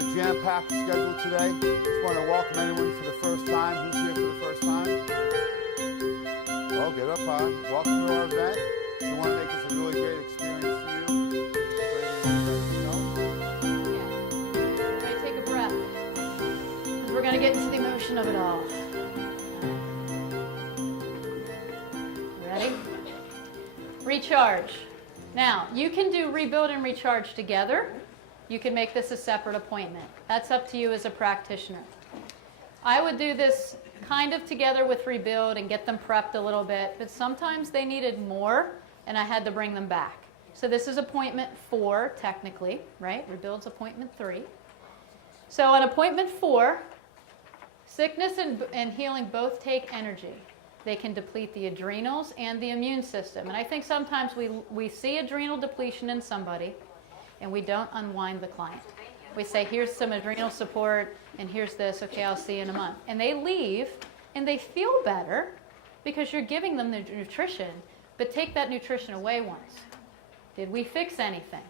a jam-packed schedule today. Just want to welcome anyone for the first time. Who's here for the first time? Well, get up high. Welcome to our event. We want to make this a really great experience for you. Everybody take a breath. Because we're going to get into the emotion of it all. Ready? Recharge. Now, you can do rebuild and recharge together. You can make this a separate appointment. That's up to you as a practitioner. I would do this kind of together with rebuild and get them prepped a little bit, but sometimes they needed more and I had to bring them back. So this is appointment 4 technically, right? Rebuild's appointment 3. So on appointment 4, sickness and healing both take energy. They can deplete the adrenals and the immune system. And I think sometimes we see adrenal depletion in somebody and we don't unwind the client. We say, here's some adrenal support and here's this, okay, I'll see you in a month. And they leave and they feel better because you're giving them the nutrition, but take that nutrition away once. Did we fix anything?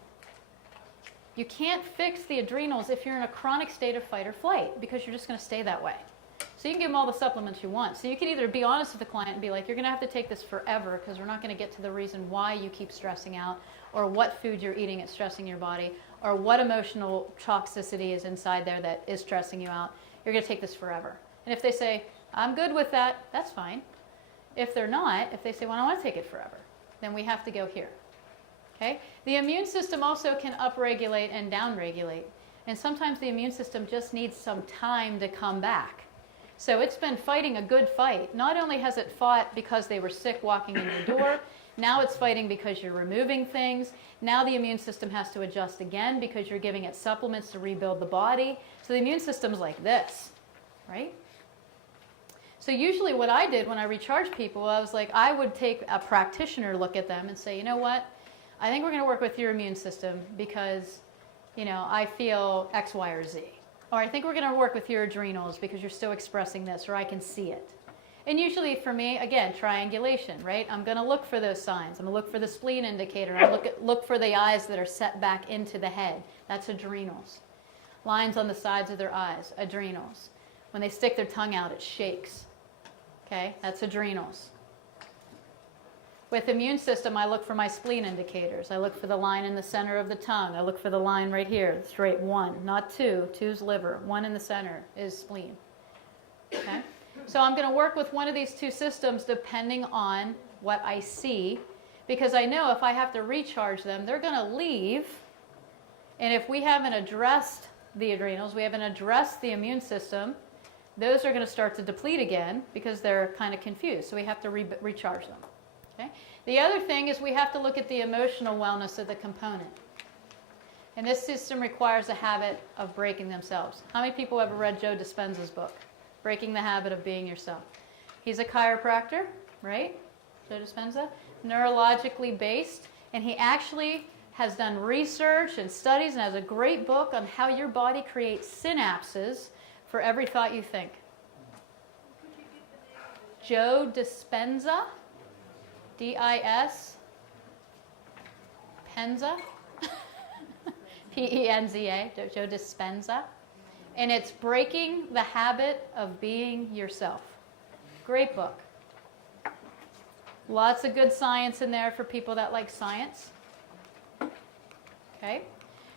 You can't fix the adrenals if you're in a chronic state of fight or flight because you're just going to stay that way. So you can give them all the supplements you want. So you can either be honest with the client and be like, you're going to have to take this forever because we're not going to get to the reason why you keep stressing out or what food you're eating that's stressing your body or what emotional toxicity is inside there that is stressing you out. You're going to take this forever. And if they say, I'm good with that, that's fine. If they're not, if they say, well, I don't want to take it forever, then we have to go here. Okay? The immune system also can upregulate and downregulate. And sometimes the immune system just needs some time to come back. So it's been fighting a good fight. Not only has it fought because they were sick walking in your door, now it's fighting because you're removing things. Now the immune system has to adjust again because you're giving it supplements to rebuild the body. So the immune system's like this, right? So usually what I did when I recharged people, I was like, I would take a practitioner look at them and say, you know what? I think we're going to work with your immune system because, you know, I feel X, Y, or Z. Or I think we're going to work with your adrenals because you're still expressing this, or I can see it. And usually for me, again, triangulation, right? I'm going to look for those signs. I'm going to look for the spleen indicator. I look for the eyes that are set back into the head. That's adrenals. Lines on the sides of their eyes, adrenals. When they stick their tongue out, it shakes. Okay, that's adrenals. With immune system, I look for my spleen indicators. I look for the line in the center of the tongue. I look for the line right here, straight 1, not 2. 2's liver. 1 in the center is spleen. Okay? So I'm going to work with one of these two systems depending on what I see, because I know if I have to recharge them, they're going to leave. And if we haven't addressed the adrenals, we haven't addressed the immune system, those are going to start to deplete again because they're kind of confused. So we have to recharge them. Okay? The other thing is we have to look at the emotional wellness of the component. And this system requires a habit of breaking themselves. How many people ever read Joe Dispenza's book, Breaking the Habit of Being Yourself? He's a chiropractor, right? Joe Dispenza, neurologically based, and he actually has done research and studies and has a great book on how your body creates synapses for every thought you think. Joe Dispenza. D-I-S, Penza, P-E-N-Z-A, Joe Dispenza. And it's Breaking the Habit of Being Yourself. Great book. Lots of good science in there for people that like science. Okay?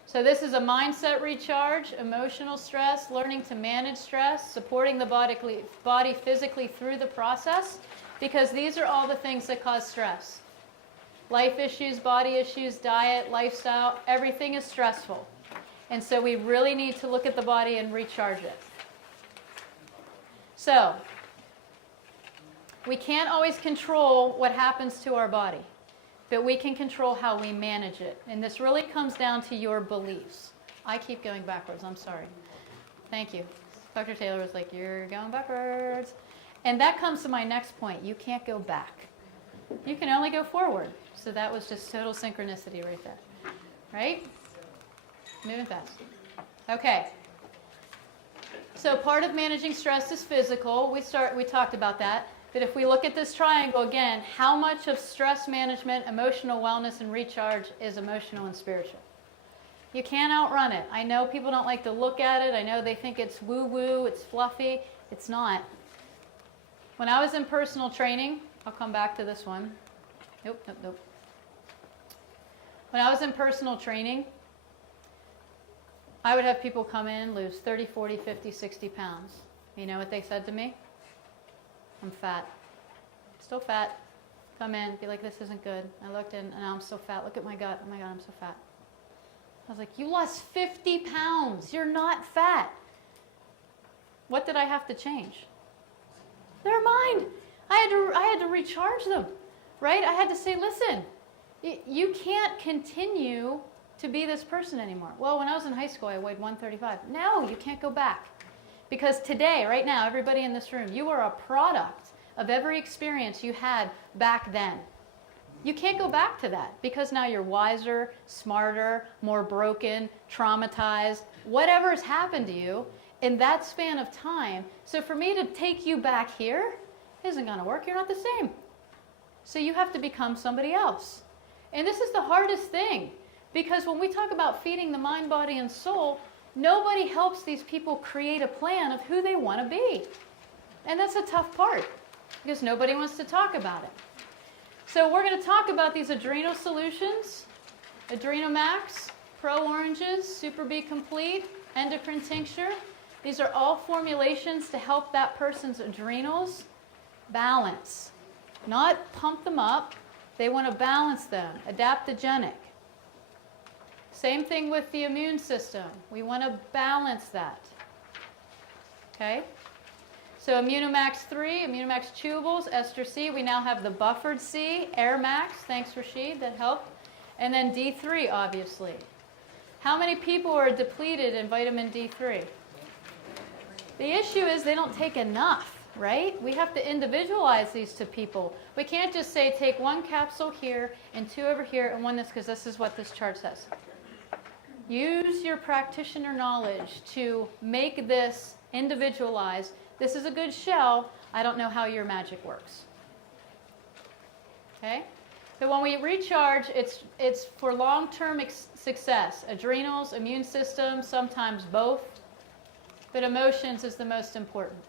So this is a mindset recharge, emotional stress, learning to manage stress, supporting the body physically through the process. Because these are all the things that cause stress. Life issues, body issues, diet, lifestyle, everything is stressful. And so we really need to look at the body and recharge it. So, we can't always control what happens to our body, but we can control how we manage it. And this really comes down to your beliefs. I keep going backwards, I'm sorry. Thank you. Dr. Taylor was like, you're going backwards. And that comes to my next point. You can't go back. You can only go forward. So that was just total synchronicity right there. Right? Moving fast. Okay. So part of managing stress is physical. We talked about that. But if we look at this triangle again, how much of stress management, emotional wellness, and recharge is emotional and spiritual? You can't outrun it. I know people don't like to look at it. I know they think it's woo-woo, it's fluffy. It's not. When I was in personal training, I'll come back to this one. Nope. When I was in personal training, I would have people come in, lose 30, 40, 50, 60 pounds. You know what they said to me? I'm fat. Still fat. Come in, be like, this isn't good. I looked in, and I'm so fat. Look at my gut. Oh my God, I'm so fat. I was like, you lost 50 pounds. You're not fat. What did I have to change? Their mind. I had to recharge them, right? I had to say, listen, you can't continue to be this person anymore. Well, when I was in high school, I weighed 135. No, you can't go back. Because today, right now, everybody in this room, you are a product of every experience you had back then. You can't go back to that because now you're wiser, smarter, more broken, traumatized, whatever has happened to you in that span of time. So for me to take you back here isn't going to work. You're not the same. So you have to become somebody else. And this is the hardest thing because when we talk about feeding the mind, body, and soul, nobody helps these people create a plan of who they want to be. And that's a tough part because nobody wants to talk about it. So we're going to talk about these adrenal solutions, Adrenomax, Pro Oranges, Super B Complete, Endocrine Tincture. These are all formulations to help that person's adrenals balance. Not pump them up, they want to balance them, adaptogenic. Same thing with the immune system. We want to balance that. Okay? So Immunomax 3, Immunomax chewables, Ester C. We now have the buffered C, Air Max, thanks Rashid, that helped. And then D3, obviously. How many people are depleted in vitamin D3? The issue is they don't take enough, right? We have to individualize these to people. We can't just say take one capsule here and two over here and one this, because this is what this chart says. Use your practitioner knowledge to make this individualized. This is a good shell. I don't know how your magic works. Okay? So when we recharge, it's for long-term success. Adrenals, immune system, sometimes both. But emotions is the most important.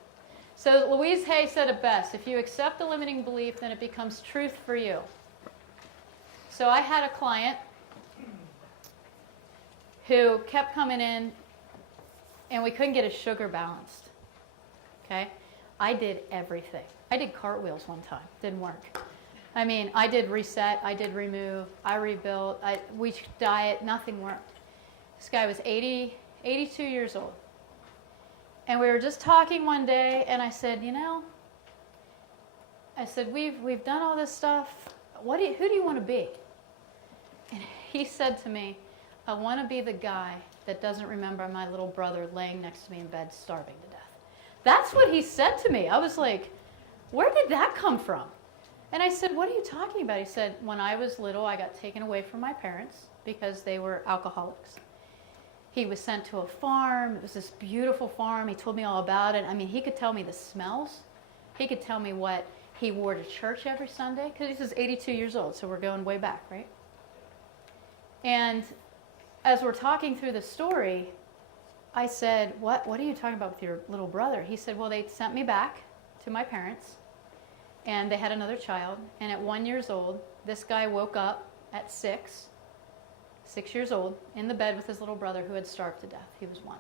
So Louise Hay said it best. If you accept the limiting belief, then it becomes truth for you. So I had a client who kept coming in, and we couldn't get his sugar balanced. Okay? I did everything. I did cartwheels one time. Didn't work. I mean, I did reset. I did remove. I rebuilt. We diet. Nothing worked. This guy was 82 years old. And we were just talking one day, and I said, you know, we've done all this stuff. Who do you want to be? And he said to me, I want to be the guy that doesn't remember my little brother laying next to me in bed starving to death. That's what he said to me. I was like, where did that come from? And I said, what are you talking about? He said, when I was little, I got taken away from my parents because they were alcoholics. He was sent to a farm. It was this beautiful farm. He told me all about it. I mean, he could tell me the smells. He could tell me what he wore to church every Sunday, because he was 82 years old, so we're going way back, right? And as we're talking through the story, I said, what are you talking about with your little brother? He said, well, they sent me back to my parents, and they had another child. And at 1 year old, this guy woke up at 6 years old, in the bed with his little brother who had starved to death. He was 1.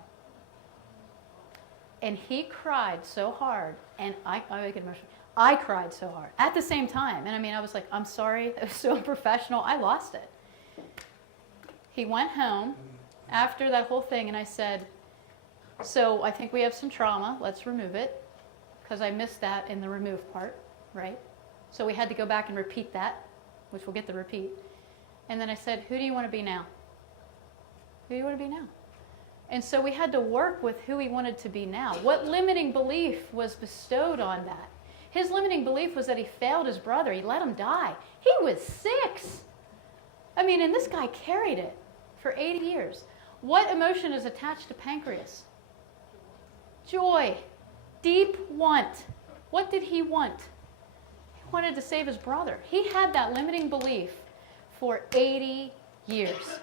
And he cried so hard, and I get emotional. I cried so hard at the same time. And I mean, I was like, I'm sorry, it was so unprofessional. I lost it. He went home after that whole thing, and I said, so I think we have some trauma. Let's remove it, because I missed that in the remove part, right? So we had to go back and repeat that, which we'll get the repeat. And then I said, who do you want to be now? Who do you want to be now? And so we had to work with who he wanted to be now. What limiting belief was bestowed on that? His limiting belief was that he failed his brother. He let him die. He was 6. I mean, and this guy carried it for 80 years. What emotion is attached to pancreas? Joy. Deep want. What did he want? He wanted to save his brother. He had that limiting belief for 80 years.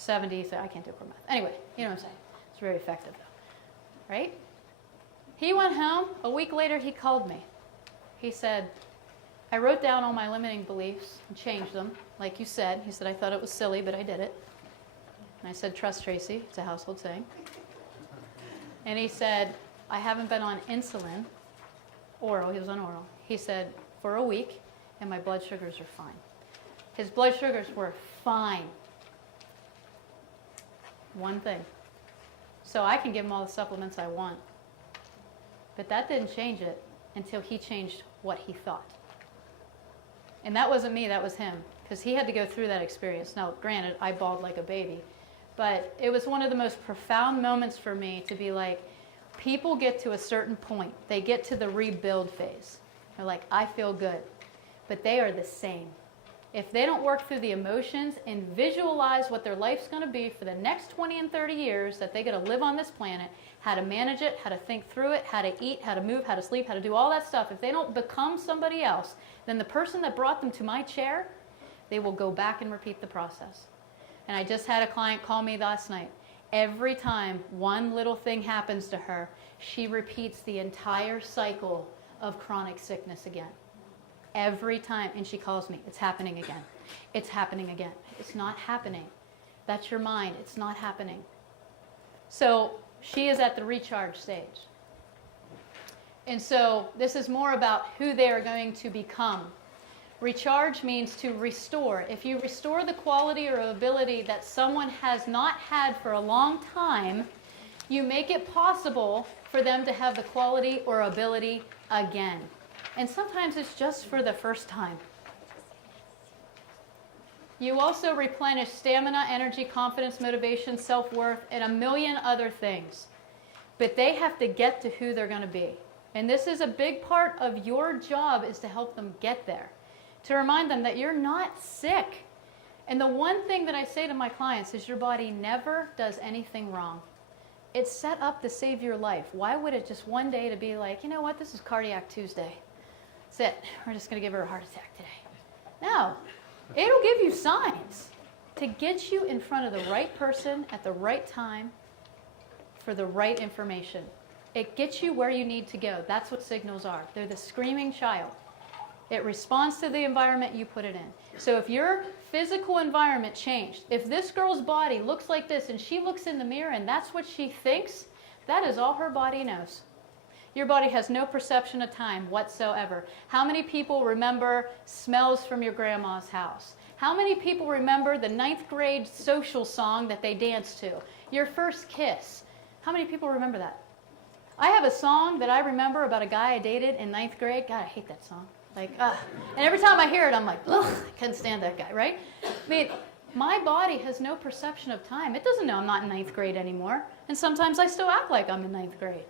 70, so I can't do core math. Anyway, you know what I'm saying. It's very effective though, right? He went home. A week later, he called me. He said, I wrote down all my limiting beliefs and changed them, like you said. He said, I thought it was silly, but I did it. And I said, trust Tracy. It's a household saying. And he said, I haven't been on insulin, oral. He was on oral. He said, for a week, and my blood sugars are fine. His blood sugars were fine. One thing. So I can give him all the supplements I want. But that didn't change it until he changed what he thought. And that wasn't me, that was him. Because he had to go through that experience. Now, granted, I bawled like a baby. But it was one of the most profound moments for me to be like, people get to a certain point. They get to the rebuild phase. They're like, I feel good. But they are the same. If they don't work through the emotions and visualize what their life's going to be for the next 20 and 30 years that they're going to live on this planet, how to manage it, how to think through it, how to eat, how to move, how to sleep, how to do all that stuff, if they don't become somebody else, then the person that brought them to my chair, they will go back and repeat the process. And I just had a client call me last night. Every time one little thing happens to her, she repeats the entire cycle of chronic sickness again. Every time, and she calls me, it's happening again. It's happening again. It's not happening. That's your mind. It's not happening. So she is at the recharge stage. And so this is more about who they are going to become. Recharge means to restore. If you restore the quality or ability that someone has not had for a long time, you make it possible for them to have the quality or ability again. And sometimes it's just for the first time. You also replenish stamina, energy, confidence, motivation, self-worth, and a million other things. But they have to get to who they're going to be. And this is a big part of your job, is to help them get there. To remind them that you're not sick. And the one thing that I say to my clients is your body never does anything wrong. It's set up to save your life. Why would it just one day to be like, you know what, this is Cardiac Tuesday. That's it. We're just going to give her a heart attack today. No. It'll give you signs to get you in front of the right person at the right time for the right information. It gets you where you need to go. That's what signals are. They're the screaming child. It responds to the environment you put it in. So if your physical environment changed, if this girl's body looks like this and she looks in the mirror and that's what she thinks, that is all her body knows. Your body has no perception of time whatsoever. How many people remember smells from your grandma's house? How many people remember the 9th grade social song that they danced to? Your first kiss. How many people remember that? I have a song that I remember about a guy I dated in 9th grade. God, I hate that song. Like, ugh. And every time I hear it, I'm like, ugh, I couldn't stand that guy, right? I mean, my body has no perception of time. It doesn't know I'm not in 9th grade anymore. And sometimes I still act like I'm in 9th grade.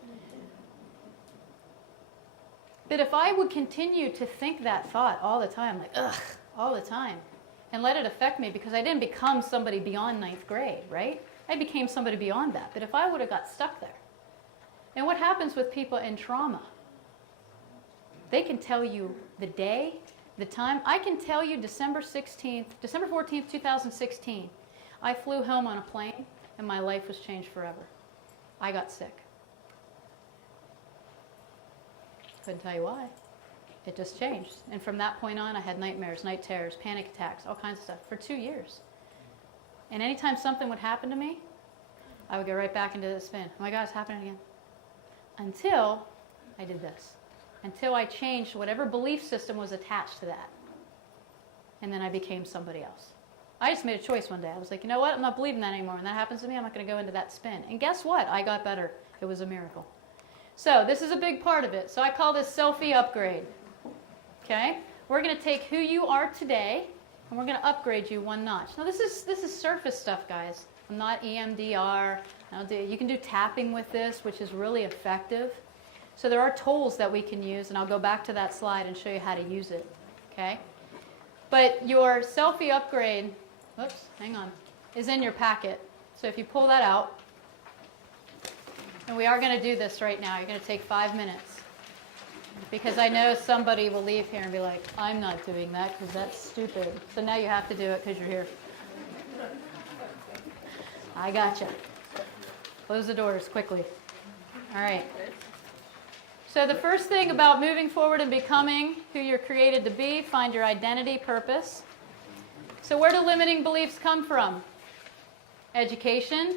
But if I would continue to think that thought all the time, like, ugh, all the time, and let it affect me, because I didn't become somebody beyond 9th grade, right? I became somebody beyond that. But if I would have got stuck there, and what happens with people in trauma? They can tell you the day, the time. I can tell you December 14th, 2016, I flew home on a plane, and my life was changed forever. I got sick. Couldn't tell you why. It just changed. And from that point on, I had nightmares, night terrors, panic attacks, all kinds of stuff for 2 years. And anytime something would happen to me, I would go right back into the spin. Oh my God, it's happening again. Until I did this. Until I changed whatever belief system was attached to that. And then I became somebody else. I just made a choice one day. I was like, you know what? I'm not believing that anymore. When that happens to me, I'm not going to go into that spin. And guess what? I got better. It was a miracle. So this is a big part of it. So I call this selfie upgrade. Okay? We're going to take who you are today, and we're going to upgrade you one notch. Now this is surface stuff, guys. I'm not EMDR. You can do tapping with this, which is really effective. So there are tools that we can use, and I'll go back to that slide and show you how to use it. Okay? But your selfie upgrade, whoops, hang on, is in your packet. So if you pull that out, and we are going to do this right now. You're going to take 5 minutes. Because I know somebody will leave here and be like, I'm not doing that because that's stupid. So now you have to do it because you're here. I gotcha. Close the doors quickly. All right. So the first thing about moving forward and becoming who you're created to be, find your identity, purpose. So where do limiting beliefs come from? Education,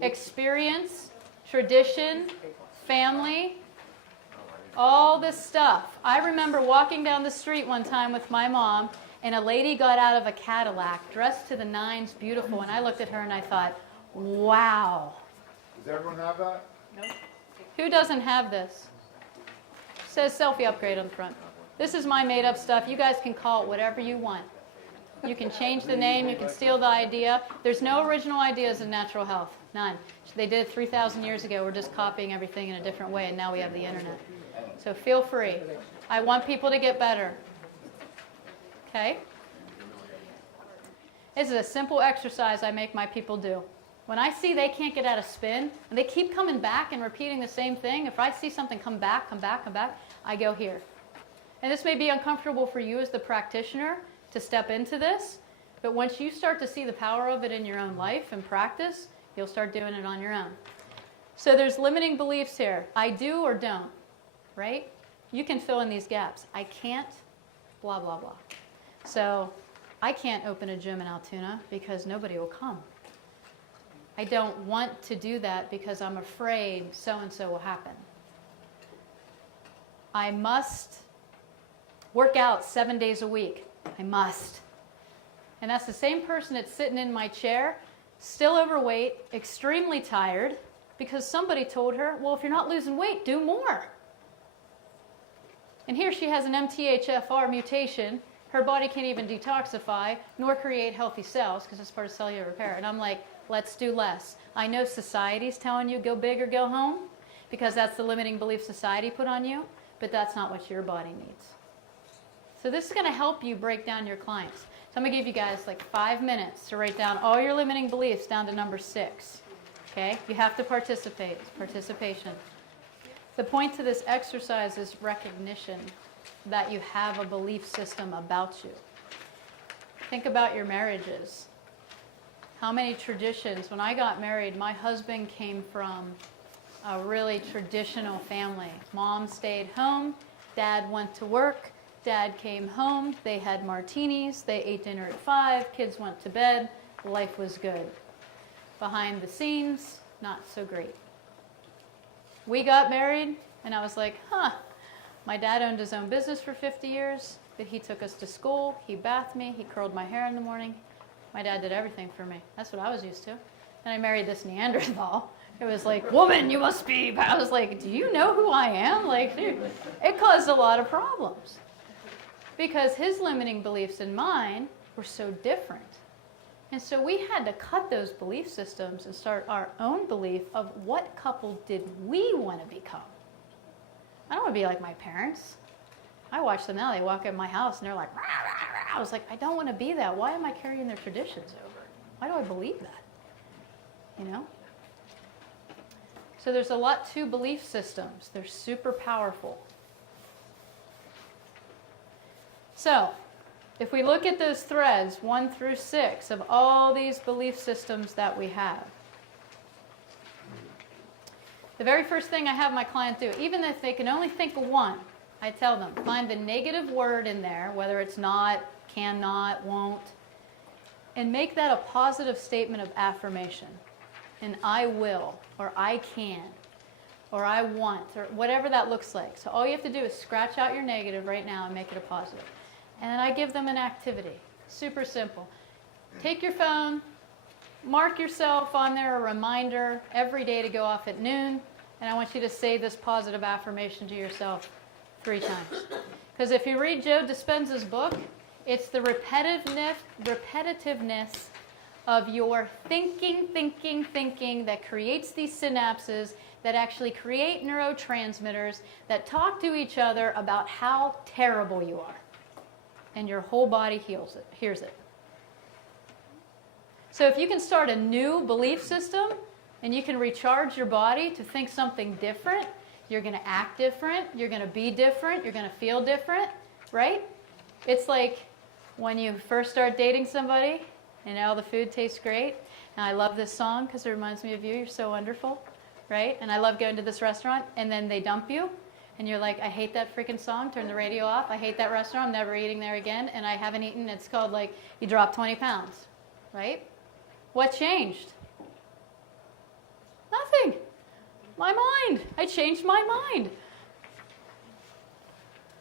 experience, tradition, family, all this stuff. I remember walking down the street one time with my mom, and a lady got out of a Cadillac, dressed to the nines, beautiful, and I looked at her and I thought, wow. Does everyone have that? Who doesn't have this? It says selfie upgrade on the front. This is my made up stuff. You guys can call it whatever you want. You can change the name, you can steal the idea. There's no original ideas in natural health, none. They did it 3,000 years ago. We're just copying everything in a different way, and now we have the internet. So feel free. I want people to get better. Okay? This is a simple exercise I make my people do. When I see they can't get out of spin, and they keep coming back and repeating the same thing, if I see something come back, I go here. And this may be uncomfortable for you as the practitioner to step into this, but once you start to see the power of it in your own life and practice, you'll start doing it on your own. So there's limiting beliefs here. I do or don't, right? You can fill in these gaps. I can't, blah, blah, blah. So I can't open a gym in Altoona because nobody will come. I don't want to do that because I'm afraid so-and-so will happen. I must work out 7 days a week. I must. And that's the same person that's sitting in my chair, still overweight, extremely tired, because somebody told her, well, if you're not losing weight, do more. And here she has an MTHFR mutation. Her body can't even detoxify, nor create healthy cells, because it's part of cellular repair. And I'm like, let's do less. I know society's telling you go big or go home, because that's the limiting belief society put on you, but that's not what your body needs. So this is going to help you break down your clients. So I'm going to give you guys like 5 minutes to write down all your limiting beliefs down to number 6. Okay? You have to participate. It's participation. The point to this exercise is recognition that you have a belief system about you. Think about your marriages. How many traditions? When I got married, my husband came from a really traditional family. Mom stayed home, dad went to work, dad came home, they had martinis, they ate dinner at 5, kids went to bed, life was good. Behind the scenes, not so great. We got married, and I was like, my dad owned his own business for 50 years, but he took us to school, he bathed me, he curled my hair in the morning. My dad did everything for me. That's what I was used to. Then I married this Neanderthal. It was like, woman, you must be. I was like, do you know who I am? Like, dude, it caused a lot of problems. Because his limiting beliefs and mine were so different. And so we had to cut those belief systems and start our own belief of what couple did we want to become. I don't want to be like my parents. I watch them now. They walk in my house and they're like, rah, rah, rah. I was like, I don't want to be that. Why am I carrying their traditions over? Why do I believe that? You know? So there's a lot to belief systems. They're super powerful. So, if we look at those threads, 1 through 6, of all these belief systems that we have, the very first thing I have my client do, even if they can only think of one, I tell them, find the negative word in there, whether it's not, cannot, won't, and make that a positive statement of affirmation. And I will, or I can, or I want, or whatever that looks like. So all you have to do is scratch out your negative right now and make it a positive. And then I give them an activity. Super simple. Take your phone, mark yourself on there a reminder every day to go off at noon, and I want you to say this positive affirmation to yourself 3 times. Because if you read Joe Dispenza's book, it's the repetitiveness of your thinking that creates these synapses that actually create neurotransmitters that talk to each other about how terrible you are. And your whole body hears it. So if you can start a new belief system and you can recharge your body to think something different, you're going to act different, you're going to be different, you're going to feel different, right? It's like when you first start dating somebody and all the food tastes great. And I love this song because it reminds me of you. You're so wonderful, right? And I love going to this restaurant, and then they dump you, and you're like, I hate that freaking song. Turn the radio off. I hate that restaurant. I'm never eating there again. And I haven't eaten. It's called like you dropped 20 pounds, right? What changed? Nothing. My mind. I changed my mind.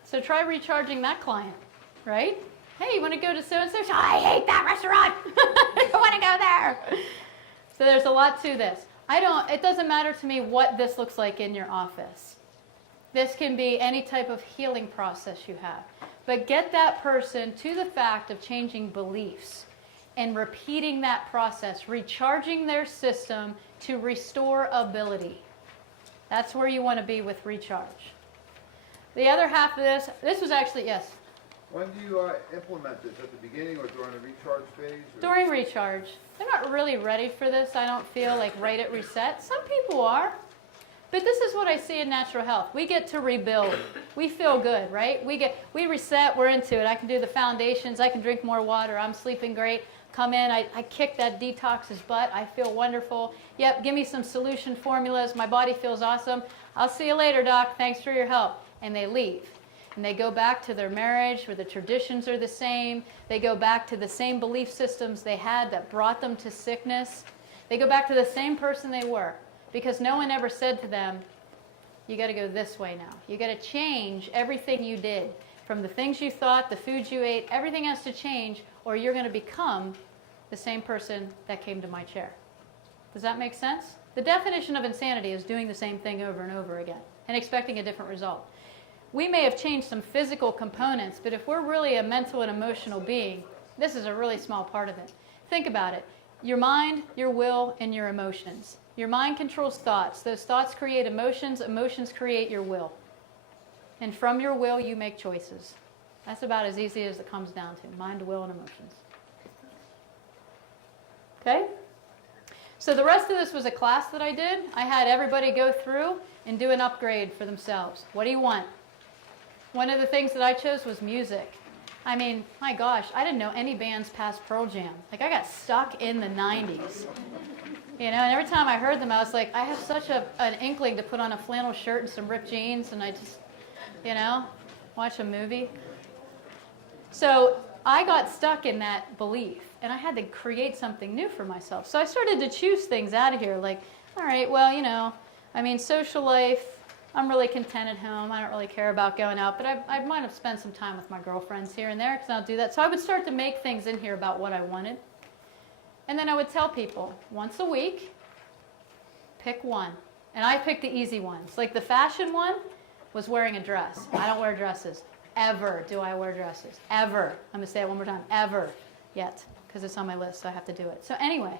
So try recharging that client, right? Hey, you want to go to so-and-so? I hate that restaurant. I don't want to go there. So there's a lot to this. It doesn't matter to me what this looks like in your office. This can be any type of healing process you have. But get that person to the fact of changing beliefs and repeating that process, recharging their system to restore ability. That's where you want to be with recharge. The other half of this was actually, yes? When do you implement this? At the beginning or during the recharge phase? Or? During recharge. They're not really ready for this, I don't feel, like right at reset. Some people are. But this is what I see in natural health. We get to rebuild. We feel good, right? We reset, we're into it. I can do the foundations, I can drink more water, I'm sleeping great. Come in, I kick that detox's butt, I feel wonderful. Yep, give me some solution formulas, my body feels awesome. I'll see you later, doc, thanks for your help. And they leave. And they go back to their marriage where the traditions are the same. They go back to the same belief systems they had that brought them to sickness. They go back to the same person they were because no one ever said to them, you got to go this way now. You got to change everything you did. From the things you thought, the foods you ate, everything has to change or you're going to become the same person that came to my chair. Does that make sense? The definition of insanity is doing the same thing over and over again and expecting a different result. We may have changed some physical components, but if we're really a mental and emotional being, this is a really small part of it. Think about it. Your mind, your will, and your emotions. Your mind controls thoughts. Those thoughts create emotions. Emotions create your will. And from your will, you make choices. That's about as easy as it comes down to. Mind, will, and emotions. Okay? So the rest of this was a class that I did. I had everybody go through and do an upgrade for themselves. What do you want? One of the things that I chose was music. I mean, my gosh, I didn't know any bands past Pearl Jam. Like, I got stuck in the 90s. You know, and every time I heard them, I was like, I have such an inkling to put on a flannel shirt and some ripped jeans, and I just, you know, watch a movie. So I got stuck in that belief, and I had to create something new for myself. So I started to choose things out of here, like, all right, well, you know, I mean, social life, I'm really content at home. I don't really care about going out, but I might have spent some time with my girlfriends here and there because I'll do that. So I would start to make things in here about what I wanted. And then I would tell people, once a week, pick one. And I picked the easy ones. Like the fashion one was wearing a dress. I don't wear dresses. Ever do I wear dresses. Ever. I'm going to say it one more time. Ever. Yet. Because it's on my list, so I have to do it. So anyway,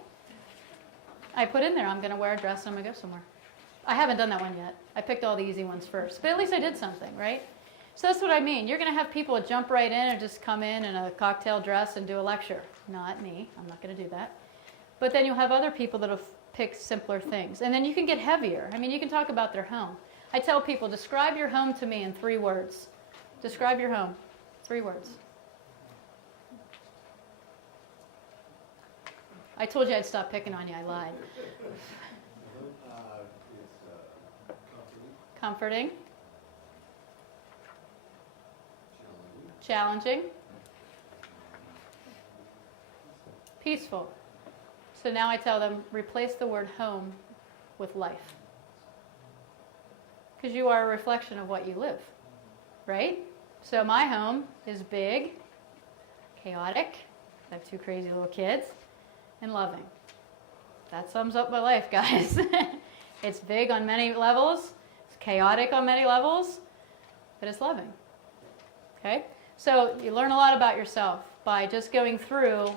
I put in there, I'm going to wear a dress and I'm going to go somewhere. I haven't done that one yet. I picked all the easy ones first. But at least I did something, right? So that's what I mean. You're going to have people jump right in and just come in a cocktail dress and do a lecture. Not me. I'm not going to do that. But then you'll have other people that will pick simpler things. And then you can get heavier. I mean, you can talk about their home. I tell people, describe your home to me in 3 words. Describe your home. 3 words. I told you I'd stop picking on you. I lied. Comforting. Challenging. Peaceful. So now I tell them, replace the word home with life. Because you are a reflection of what you live, right? So my home is big, chaotic, I have 2 crazy little kids, and loving. That sums up my life, guys. It's big on many levels. Chaotic on many levels, but it's loving. Okay? So you learn a lot about yourself by just going through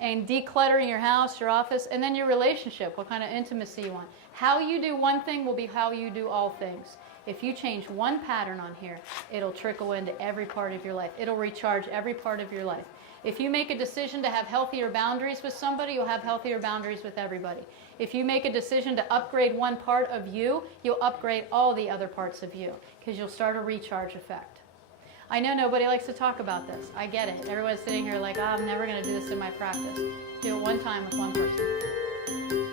and decluttering your house, your office, and then your relationship, what kind of intimacy you want. How you do one thing will be how you do all things. If you change one pattern on here, it'll trickle into every part of your life. It'll recharge every part of your life. If you make a decision to have healthier boundaries with somebody, you'll have healthier boundaries with everybody. If you make a decision to upgrade one part of you, you'll upgrade all the other parts of you because you'll start a recharge effect. I know nobody likes to talk about this. I get it. Everyone's sitting here like, oh, I'm never going to do this in my practice. Do it one time with one person.